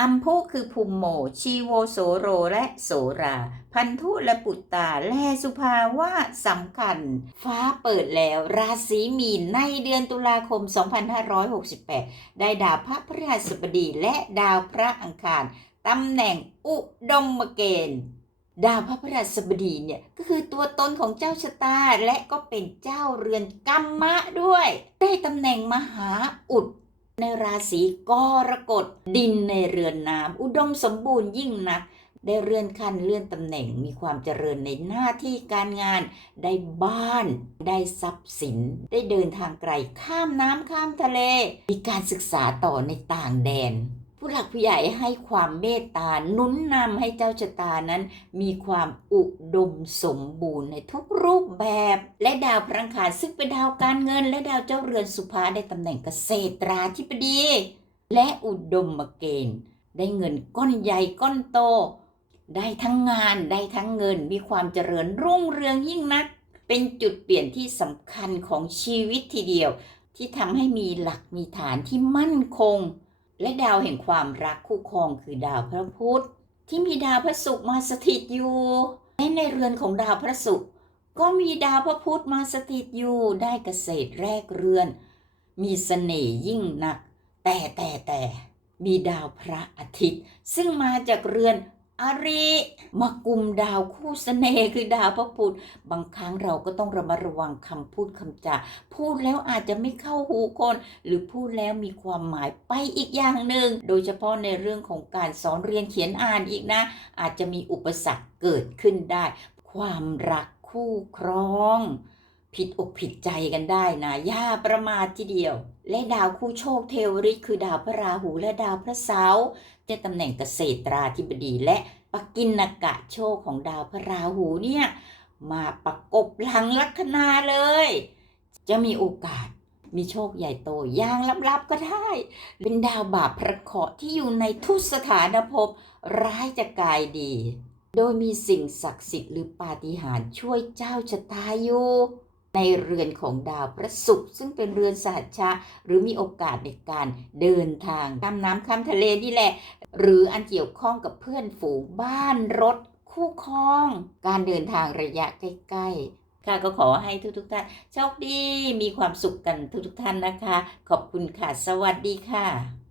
อัมพุคือภูมิโม ชีโวโสโรและโสรา พันธุและปุตตา แลสุภาว่าสำคัญ ฟ้าเปิดแล้วราศีมีนในเดือนตุลาคม 2568 ได้ดาวพระพฤหัสบดีและดาวพระอังคารตำแหน่งอุดมเกณฑ์ดาวพระพฤหัสบดีเนี่ยก็คือตัวตนของเจ้าชะตาและก็เป็นเจ้าเรือนกัมมะด้วย ได้ตำแหน่งมหาอุด ในราศีกรกฎดินในเรือนน้ำอุดมสมบูรณ์ยิ่งนัก ได้เลื่อนขั้นเลื่อนตำแหน่งมีความเจริญในหน้าที่การงาน ได้บ้าน ได้ทรัพย์สิน ได้เดินทางไกลข้ามน้ำข้ามทะเล มีการศึกษาต่อในต่างแดน ผู้หลักผู้ใหญ่ให้ความเมตตานุนนำให้เจ้าชะตานั้น มีความอุดมสมบูรณ์ในทุกรูปแบบ และดาวพระอังคารซึ่งเป็นดาวการเงิน และดาวเจ้าเรือนสุภาได้ตำแหน่งเกษตราธิบดี และอุดมเกณฑ์ ได้เงินก้อนใหญ่ก้อนโต ได้ทั้งงานได้ทั้งเงิน มีความเจริญรุ่งเรืองยิ่งนัก เป็นจุดเปลี่ยนที่สำคัญของชีวิตทีเดียว ที่ทำให้มีหลักมีฐานที่มั่นคง และดาวแห่งความรักคู่ครองคือดาวพระพุธที่มีดาวพระศุกร์มาสถิตอยู่และในเรือนของดาวพระศุกร์ก็มีดาวพระพุธมาสถิตอยู่ได้เกษตรแรกเรือน มีเสน่ห์ยิ่งนัก แต่แต่แต่มีดาวพระอาทิตย์ ซึ่งมาจากเรือน อาริมากุมดาวคู่เสน่ห์คือดาวพระพุธบางครั้งเราก็ต้องระมัดระวังคำพูดคำจาพูดแล้วอาจจะไม่เข้าหูคน หรือพูดแล้วมีความหมายไปอีกอย่างหนึ่ง โดยเฉพาะในเรื่องของการสอนเรียนเขียนอ่านอีกนะ อาจจะมีอุปสรรคเกิดขึ้นได้ ความรักคู่ครอง ผิดอกผิดใจกันได้นะอย่าประมาททีเดียว และดาวคู่โชคเทวฤทธิ์คือดาวพระราหูและดาวพระเสาร์จะตำแหน่งเกษตราธิบดีและปกินกะโชคของดาวพระราหูเนี่ยมาประกบหลังลัคนาเลย จะมีโอกาสมีโชคใหญ่โตอย่างลับๆก็ได้ เป็นดาวบาปพระเคราะห์ที่อยู่ในทุสถานภพร้ายจะกายดี โดยมีสิ่งศักดิ์สิทธิ์หรือปาฏิหาริย์ช่วยเจ้าชะตาอยู่ ในเรือนของดาวพระศุกร์ซึ่งเป็นเรือนสหัชชะ หรือมีโอกาสในการเดินทางข้ามน้ำข้ามทะเลนี่แหละ หรืออันเกี่ยวข้องกับเพื่อนฝูงบ้านรถคู่ครอง การเดินทางระยะใกล้ๆค่ะก็ขอให้ทุกๆท่านโชคดีมีความสุขกันทุกๆท่านนะคะ ขอบคุณค่ะ สวัสดีค่ะ